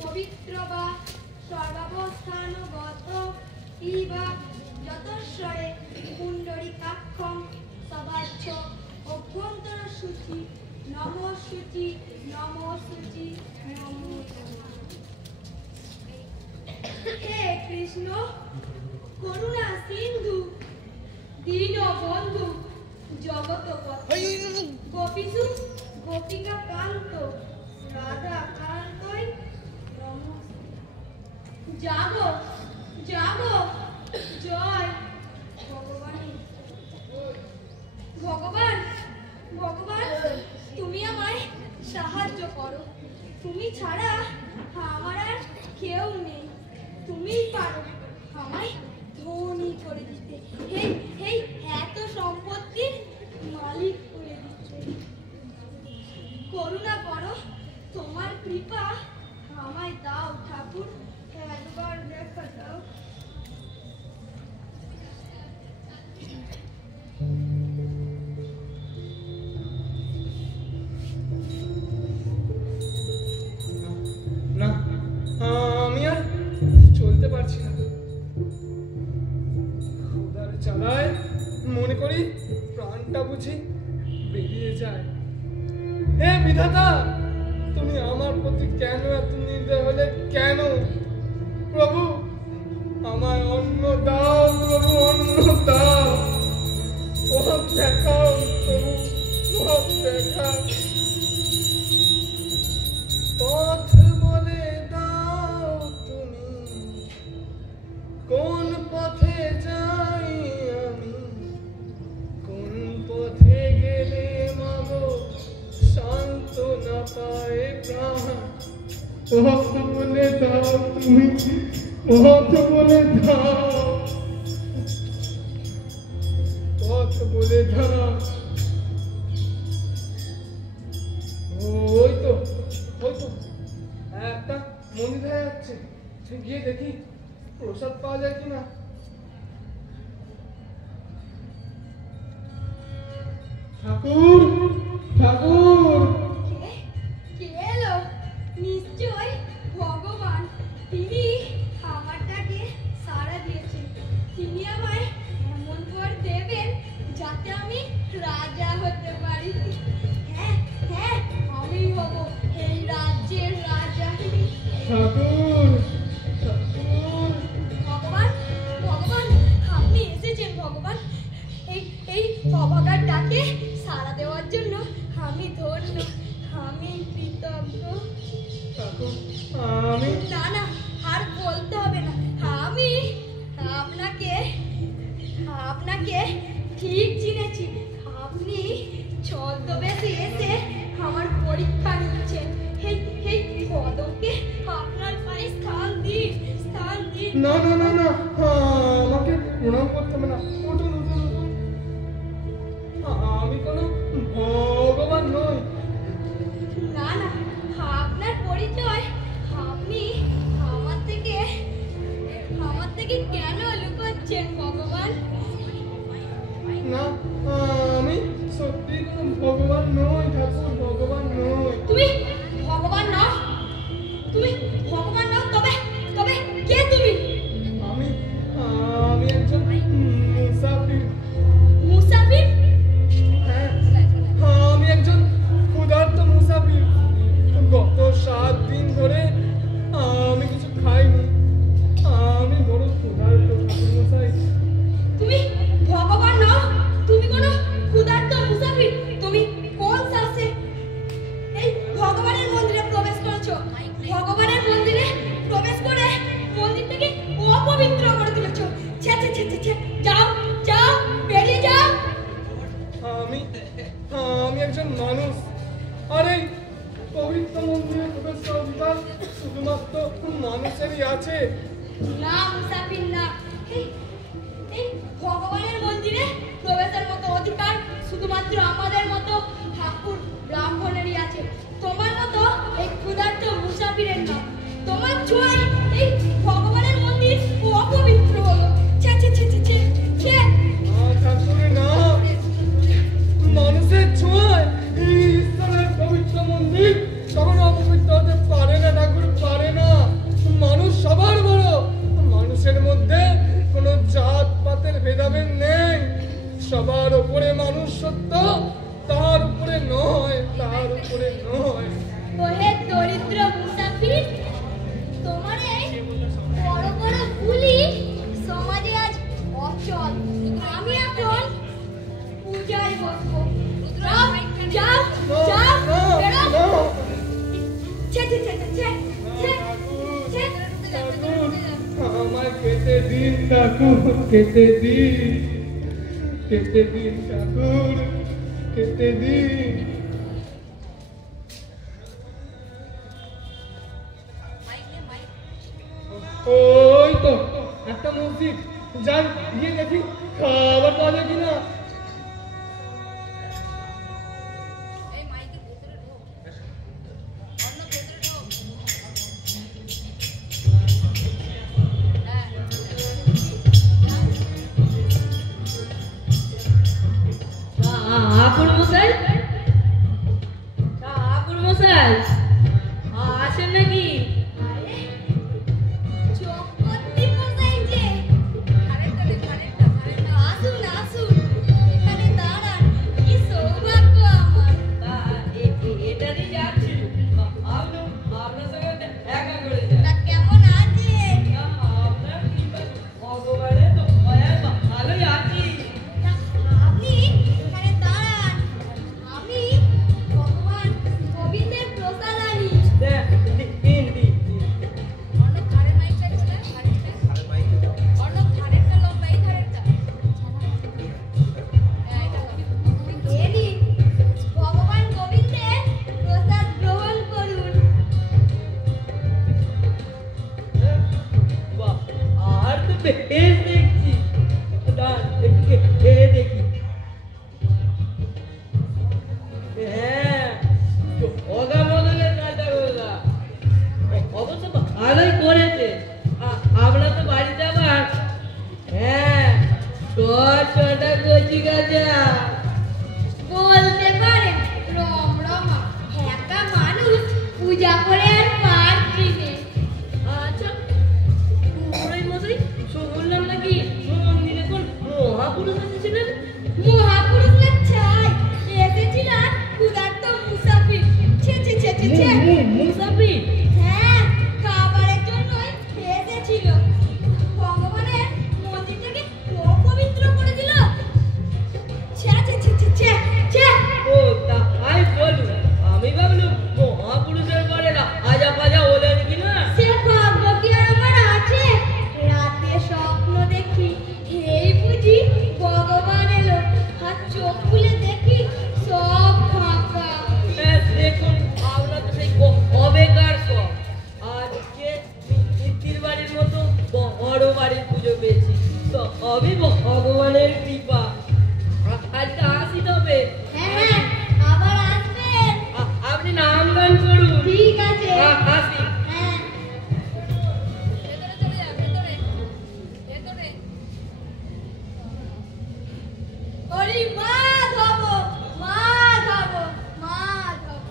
পবিত্র বা সর্বাবস্থানগত ইবা যতস্বরে পুণ্ডরিকাক্ষং সবাচ্ছ অভ্যন্তর সূচি নমঃ সূচি নমঃ সূচি নমঃ। হে কৃষ্ণ করুণা সিন্ধু দীনবন্ধু জগৎপতে গোপীসু গোপিকা কান্ত রাধা কান্তই জাগো জাগো জয় ভগবানী। ভগবান ভগবান তুমি আমায় সাহায্য করো, তুমি ছাড়া আমার আর কেউ নেই, তুমিই পারো আমায় ধনী করে দিতে, এই এত সম্পত্তির মালিক করে দিতে। করুণা করো, তোমার কৃপা আমায় দাও ঠাকুর, একবার দেখা দাও। না, আমি আর চলতে পারছি না। খোদার জ্বালায় মনে করি প্রাণটা বুঝি বেরিয়ে যায়। হে বিধাতা, তুমি আমার প্রতি কেন এত নির্দয় হলে? কেন? প্রভু আমায় অন্ন দাও, প্রভু অন্ন দাও, পথ দেখাও প্রভু, পথ দেখাও, পথ বলে দাও তুমি, কোন পথে যাই আমি, কোন পথে গেলে মাগো শান্ত না পায় প্রাণ, পথ বলে দাও তুমি, পথ বলে দাও, পথ বলে দাও। ওই তো একটা মন্দির হয়ে যাচ্ছে, গিয়ে দেখি প্রসাদ পাওয়া যায় কিনা। ঠাকুর ঠাকুর, কে এলো? নিশ্চয় ভগবান, তিনি আমারটাকে সাড়া দিয়েছেন, তিনি আমায় এমন বর দেবেন যাতে আমি রাজা হতে পারি। হ্যাঁ হ্যাঁ, আমি হব এই রাজ্যের রাজা। ঠাকুর ঠাকুর, ভগবান ভগবান আপনি এসেছেন ভগবান, এই অভাগার ডাকে সাড়া দেওয়ার জন্য আমি ধন্য, আমি কৃতজ্ঞ। ঠাকুর আমি না না, আর বলতে হবে না, আমি আপনাকে ঠিক চিনেছি। আপনি ছদ্মবেশে এসে আমার পরীক্ষা নিচ্ছেন। এই পদকে আপনার পায়ে স্থান দিন, স্থান দিন। না না না না, আমাকে প্রণাম করতে হবে না, উঠুন উঠুন উঠুন, আমি কোনো ভগবান নই। না না, আপনার পরিচয় আপনি আমার থেকে কেন লুকাচ্ছেন ভগবান? না, আমি সত্যি কোনো ভগবান নই ঠাকুর, ভগবান নই। তুমি ভগবান নও? তুমি ভগবান নও? তবে তবে কে তুমি? আমি একজন মুসাফির। মুসাফির? হ্যাঁ, আমি একজন ক্ষুধার্ত মুসাফির। গত 7 দিন ধরে আমি কিছু খাইনি, একজন মানুষ, আর এই পবিত্র মন্দিরে প্রবেশের অধিকার শুধুমাত্র মানুষেরই আছে। না মুসাফির না, এই ভগবানের মন্দিরে প্রবেশের মতো অধিকার শুধুমাত্র আমাদের মতো ঠাকুর ব্রাহ্মণেরই আছে, তোমার মতো এই ক্ষুধার্ত মুসাফিরের না। তোমার ছোঁয়ায় এই ভগবানের মন্দির অপবিত্র হলো। ছে ছে ছে ছে ছে ছে। ঠাকুরে না, মানুষের ছোঁয়ায় এই ঈশ্বরের পবিত্র মন্দির কখনো অপবিত্র হতে পারে না ঠাকুর, পারে না। মানুষ সবার বড়, মানুষের মধ্যে কোনো জাত পাতের ভেদাভেদ নেই, সবার উপরে মানুষ সত্য, তার উপরে নয়, তার উপরে নয়। ওহে দরিদ্র মুসাফির, তোমার এই বড় বড় বুলি সমাজে আজ অচল। আমি এখন পূজায় বসবো। যাও যাও যাও, বেরো। ছে ছে ছে ছে ছে ছে ছে। আমায় খেতে দিন ঠাকুর, খেতে দিন, খেতে দিন ঠাকুর, খেতে দিন। ওই তো একটা মসজিদ, যাই গিয়ে দেখি খাবার পাওয়া যায় কিনা। আসেন নাকি? চক্রবর্তী মশাই যে, আসুন আসুন, এখানে দাঁড়ান, কি সৌভাগ্য আমার। এটারই যাচ্ছি, আপনার সঙ্গে দেখা করে যাই। তা কেমন আছেন? আপনার ভগবানের তো ভালোই আছি। তা আপনি এখানে দাঁড়ান, আমি ভগবান গোবিন্দের প্রসাদ আনি। দিন দিন। অর্ণব ধারের মাইকটা চলে, অর্ণব ধারেরটা লম্বা, এই ধারেরটা। এই নিন, ভগবান গোবিন্দের প্রসাদ গ্রহণ করুন। বাহ, আর তো বেশ দেখছি। দাঁড়ান, একটু খেয়ে দেখি। হ্যাঁ, অগা মদনের কাটা গোলা অবশ্য ভালোই করেছে। আমরা তো বাড়িতে আবার হ্যাঁ ছোটা কচি গাছা বলতে পারেন রম রমা, একা মানুষ পূজা করে আর পার কিনে। আচ্ছা, পুরোই মশাই শুনলাম নাকি মন্দিরে কোন মহাপুরুষ এসেছিলেন? মহাপুরুষ না চাই, এসেছিলেন ক্ষুধার্ত মুসাফির। ছে ছে ছে ছে ছে। মুসাফির? হ্যাঁ, খাবারের জন্যই এসেছিল। ভগবানের মন্দিরটাকে অপবিত্র করে দিল। ছে ছে ছে ছে ছে ছে। ও তাই বলুন, আমি ভাবলাম মহাপুরুষের পরে আজা পাজা হলেন কিনা। সে ভাগ্য কি আর আমার আছে? রাতে স্বপ্ন দেখি এই বুঝি ভগবান এলো, আর চোখ খুলে দেখি সব ফাঁকা। দেখুন, আমরা তো সেই অবেকার সব। আজকে মিত্তির বাড়ির মতো বড় বাড়ির পুজো পেয়েছি, তো সবই ভগবানের কৃপা। আজকে আসি তবে। হ্যাঁ হ্যাঁ, আবার আসবেন। আপনি নাম গান করুন। ঠিক আছে। আসি। হ্যাঁ। হরি মাধব মাধব মাধব।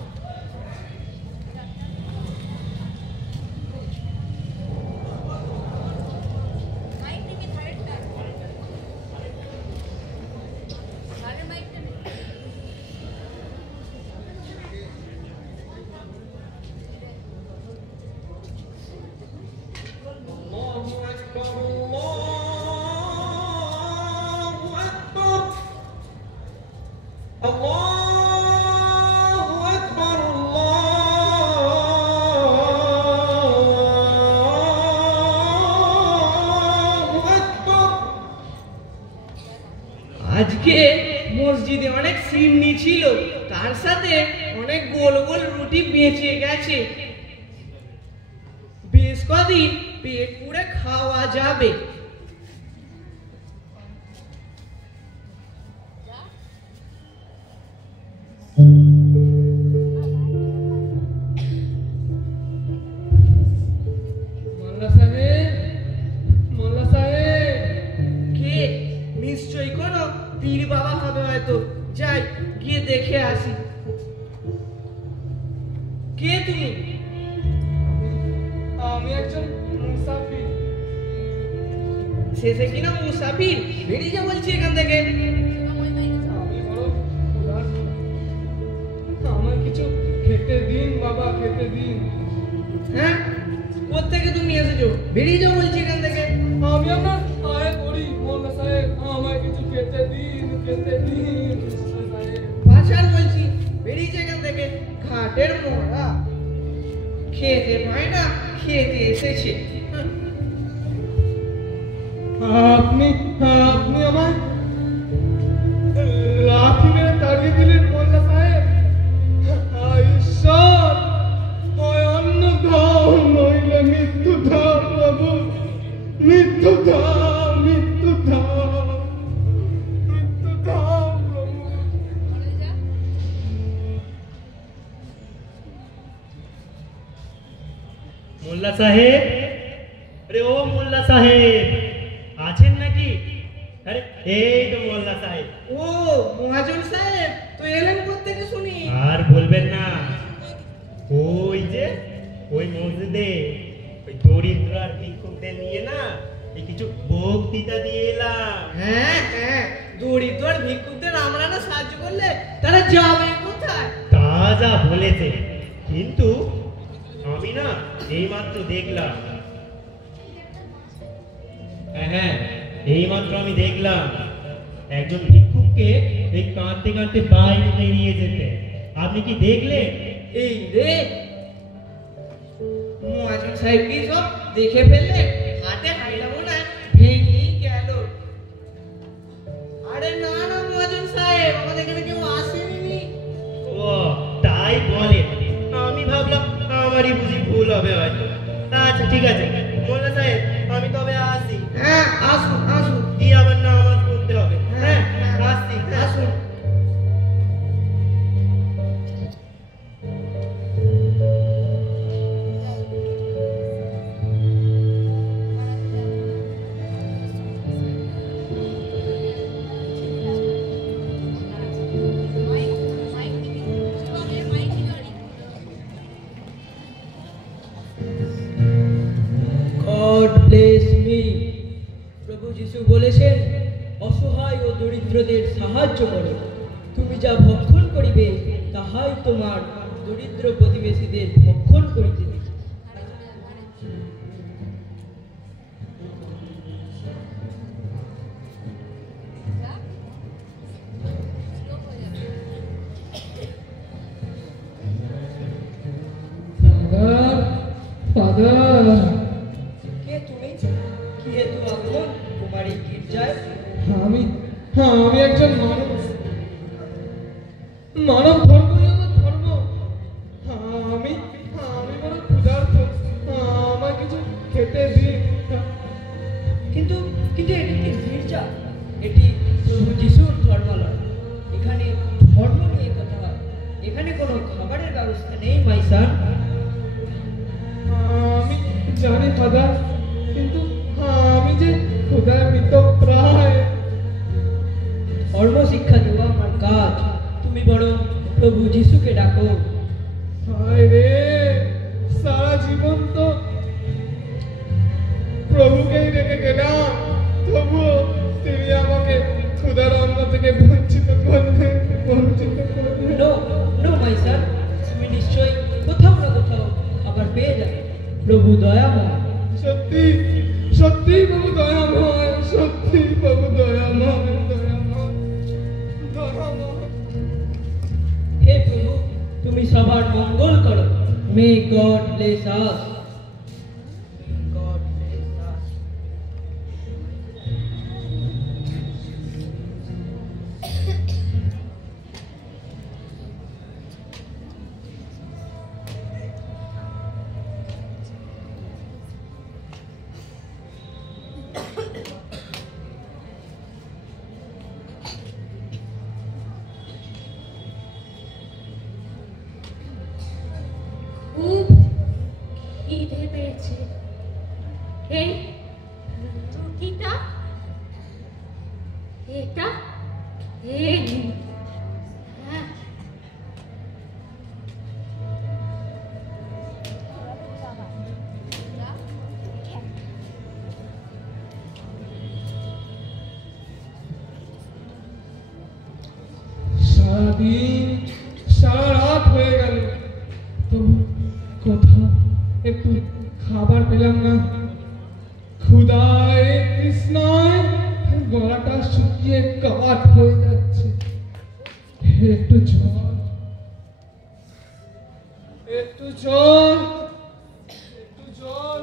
আজকে মসজিদে অনেক সিন্নি ছিল, তার সাথে অনেক গোল গোল রুটি বেঁচে গেছে, বেশ কদিন পেট পুরে খাওয়া যাবে। মোল্লা সাহেব, মোল্লা সাহেব। কে? নিশ্চয়ই কোনো পীর বাবা হবে হয়তো, যাই গিয়ে দেখে আসি। কে তুমি? আমি একজন মুসাফির। শেষে কিনা মুসাফির? বেরিয়ে যা বলছি এখান থেকে। আমি বড় ক্ষুধার্ত। আমার কিছু খেতে দিন বাবা, খেতে দিন। হ্যাঁ, কোত্থেকে তুমি এসেছো? বেরিয়ে যাও বলছি এখান থেকে। আমি আপনার আয় করি মোল্লা সাহেব, আমায় কিছু খেতে দিন, খেতে দিন মোল্লা সাহেব। পাচার বলছি, বেরিয়ে যা এখান থেকে। ঘাটের মোড়া খেতে পায় না, খেতে এসেছে। আপনি আপনি আমায় লাথি মেরে তাড়িয়ে দিলেন মোল্লা সাহেব। ঈশ্বর, হয় অন্ন দাও নইলে মৃত্যু দাও প্রভু, মৃত্যু দাও, মৃত্যু দাও, মৃত্যু দাও প্রভু। মোল্লা সাহেব, আরে ও মোল্লা সাহেব, আছেন নাকি? আরে এই তো মোল্লা সাহেব। ও মহাজন সাহেব, তো এলেন কোত্থেকে শুনি? আর বলবেন না, ওই যে ওই মসজিদে ওই দরিদ্র আর ভিক্ষুকদের নিয়ে না এই কিছু বক্তৃতা দিয়ে এলাম। হ্যাঁ হ্যাঁ, দরিদ্র আর ভিক্ষুকদের আমরা না সাহায্য করলে তারা যাবে কোথায়? তা যা বলেছে, কিন্তু আমি না এইমাত্র দেখলাম, হ্যাঁ এইমাত্র আমি দেখলাম একজন ভিক্ষুককে এই কাঁদতে কাঁদতে বাইরে নিয়ে যেতে। আপনি কি দেখলেন? এই রে, মহাজন সাহেব কি সব দেখে ফেললেন? হাতে হাইলা মনে হয় ভেঙেই গেল। আরে না না মহাজন সাহেব, আমাদের এখানে কেউ আসেনি। ও তাই বলে, আমি ভাবলাম আমারই বুঝি ভুল হবে হয়তো। আচ্ছা ঠিক আছে মোল্লা সাহেব, আমি তবে আসি। হ্যাঁ আসুন আসুন। কি আবার নামাজ পড়তে হবে। হ্যাঁ আসছি, আসুন। God bless me. প্রভু যিশু বলেছেন, অসহায় ও দরিদ্রদের সাহায্য করো। তুমি যা ভক্ষণ করিবে তাহাই তোমার দরিদ্র প্রতিবেশীদের ভক্ষণ করিতে দিবে। ফাদার, কে তুমি? কি হেতু আগমন তোমার এই গির্জায়? আমি একজন মানব, মানব ধর্মই আমার ধর্ম। আমি বড় ক্ষুধার্ত, আমার কিছু খেতে দিন। কিন্তু কিন্তু এটি কি গির্জা? এটি প্রভু যিশুর ধর্মালয়। এখানে ধর্ম নিয়ে কথা হয়। এখানে কোনো খাবারের ব্যবস্থা নেই মাই সান। আমি জানি ফাদার, কিন্তু আমি যে ক্ষুধায় মৃতপ্রায়। ধর্ম শিক্ষা দেওয়া আমার কাজ। তুমি বরং প্রভু যিশুকে ডাকো। হায় রে, সারা জীবন তো প্রভুকেই রেখে গেলাম, তবুও তিনি আমাকে ক্ষুধার অন্ন থেকে বঞ্চিত করলেন। নো নো মাই সান, তুমি নিশ্চয়ই কোথাও না কোথাও খাবার পেয়ে যাবে। প্রভু দয়াময়। সত্যি সত্যি প্রভু দয়াময়, সত্যি প্রভু দয়াময়, দয়াময়, দয়াময়। হে প্রভু, তুমি সবার মঙ্গল করো। মে গড ব্লেস আস। গড ব্লেস আস। পেয়েছে। এই রুটিটা, এটা, এই হ্যাঁ, সারাদিন সারা রাত হয়ে গেল, তবু কোথাও একটু খাবার পেলাম না। ক্ষুধায় তৃষ্ণায় গলাটা শুকিয়ে কাঠ হয়ে যাচ্ছে। একটু জল, একটু জল, একটু জল।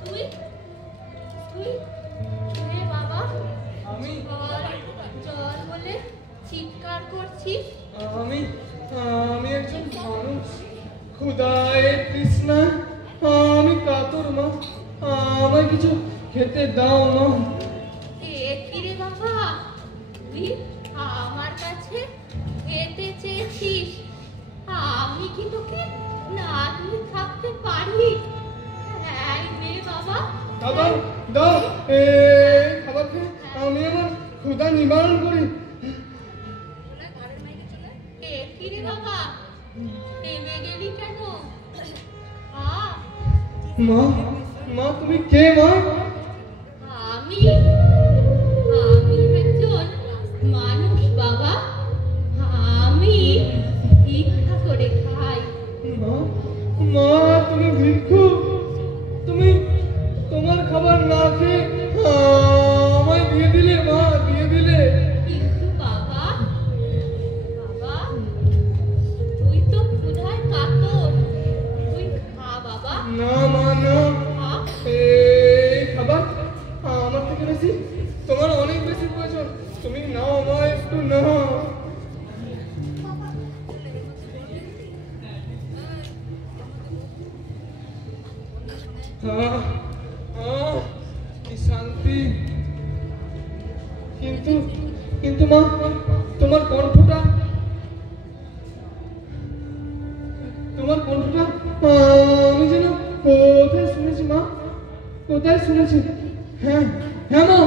তুই তুই রে বাবা, আমি জল জল বলে চিৎকার করছিস? আমি আমি একজন মানুষ, ক্ষুধায় তৃষ্ণায় আমি কাতর মা, আমায় কিছু খেতে দাও মা। এ কি রে বাবা, তুই আমার কাছে খেতে চেয়েছিস? আমি কি তোকে না দিয়ে থাকতে পারি? হ্যাঁ রে বাবা, দাও দাও, খাবার খেয়ে আমি আমার ক্ষুধা নিবারণ করি। এ কি রে বাবা, নেমে গেলি কেন? মা মা তুমি কে মা? আমি আমি একজন মানুষ বাবা, আমি ভিক্ষা করে খাই। মা মা তুমি ভিক্ষুক, তুমি তোমার খাবার না খেয়ে আমায় দিয়ে দিলে মা, দিয়ে দিলে। কিন্তু বাবা, বাবা তুই তো ক্ষুধায় কাতর, তুই খা বাবা, না মা না, খা। এই খাবার আমার থেকে বেশি তোমার অনেক বেশি প্রয়োজন, তুমি নাও মা, একটু নাও। কি শান্তি। কিন্তু কিন্তু মা তোমার কণ্ঠটা, তোমার কণ্ঠটা আমি যেন কোথায় শুনেছি মা, কোথায় শুনেছি। হ্যাঁ হ্যাঁ মা,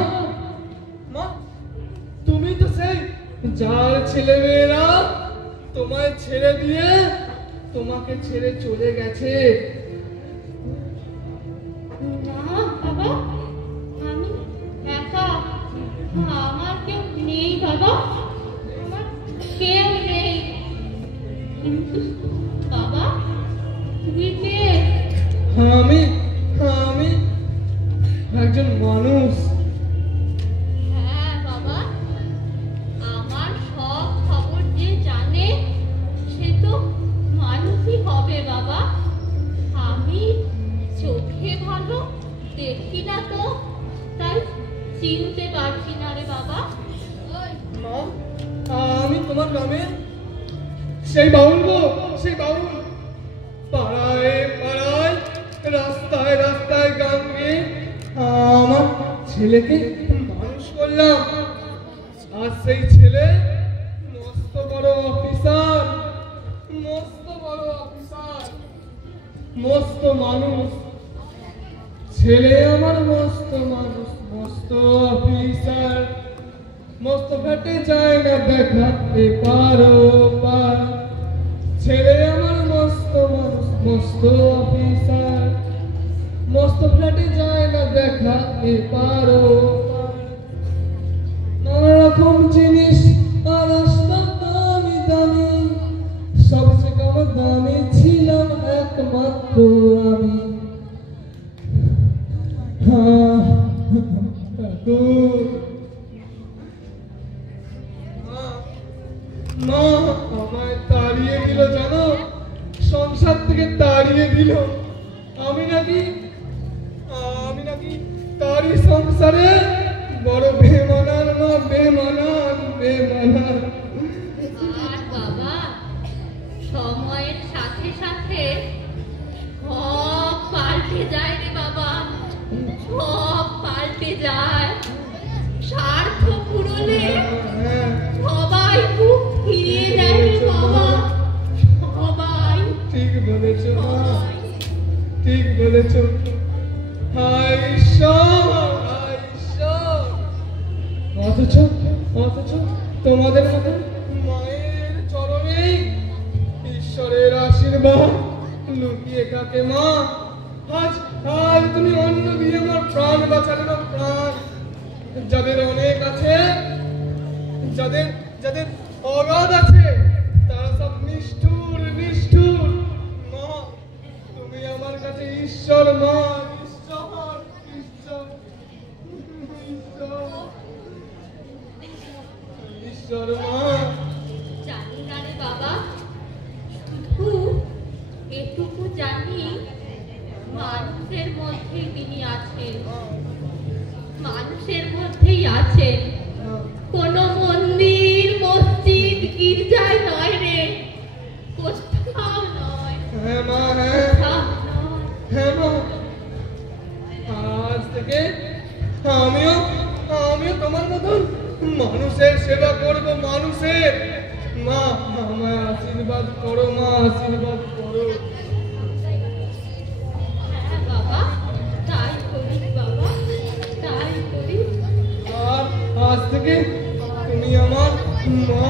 মা তুমি তো সেই যার ছেলেমেয়েরা তোমায় ছেড়ে দিয়ে তোমাকে ছেড়ে চলে গেছে। না বাবা, আমি একা, আমার কেউ নেই বাবা, আমার কেউ নেই। কিন্তু বাবা তুই কে? আমি আমি একজন মানুষ। হ্যাঁ বাবা, আমার সব খবর যে জানে সে তো মানুষই হবে বাবা। আমি চোখে ভালো দেখি না তো, তাই চিনতে পারছি না রে বাবা। মা আমি তোমার গ্রামে সেই বাউল গো, সেই বাউল, পাড়ায় পাড়ায় রাস্তায় রাস্তায় গান গেয়ে আমার ছেলেকে মানুষ করলাম। আর সেই ছেলে মস্ত বড় অফিসার, মস্ত বড় অফিসার, মস্ত মানুষ। ছেলে আমার মস্ত মানুষ, মস্ত অফিসার, মস্ত ফেটে যায় না দেখাতে পারো পার। ছেলে আমার মস্ত মানুষ, মস্ত অফিসার, মস্ত ফ্ল্যাটে যায় না দেখাতে পারো পার। নানা রকম জিনিস আর আসতাম দামি দামি, সবচেয়ে কম দামি ছিলাম একমাত্র আমি। কাকু, মা আমায় তাড়িয়ে দিল জানো, সংসার থেকে তাড়িয়ে দিল। আমি নাকি তারই সংসারে বড় বেমানান মা, বেমানান বেমানান। আর বাবা সময়ের সাথে সাথে সব পাল্টে যায় রে বাবা, সব পাল্টে যায়। স্বার্থ পুরোলে সবাই মুখ ফিরিয়ে দেয় রে বাবা, সবাই ঠিক বলেছ মা, সবাই। ফেলেছ। হায় ঈশ্বর, হায় ঈশ্বর। অথচ অথচ তোমাদের মতো মায়ের চরণে ঈশ্বরের আশীর্বাদ লুকিয়ে থাকে মা। আজ আজ তুমি অন্য দিয়ে আমার প্রাণ বাঁচালে না, প্রাণ। যাদের অনেক আছে, যাদের যাদের অগাধ আছে, তারা সব নিষ্ঠুর নিষ্ঠুর। মা তুমি আমার কাছে ঈশ্বর মা, ঈশ্বর ঈশ্বর ঈশ্বর ঈশ্বর মা। জানি না রে বাবা, শুধু এটুকু জানি মানুষের মধ্যেই তিনি আছেন, মানুষের মধ্যেই আছেন। কোন মন্দির মসজিদ গির্জায় নয় রে, কোথাও নয়, হ্যাঁ মা, হ্যাঁ কোথাও নয়। হ্যাঁ মা। আজ থেকে আমিও আমিও তোমার মতন মানুষের সেবা করব, মানুষের। মা আমায় আশীর্বাদ করো মা, আশীর্বাদ করো। হ্যাঁ বাবা, তাই করি বাবা, তাই করি। আর আজ থেকে তুমি আমার মা।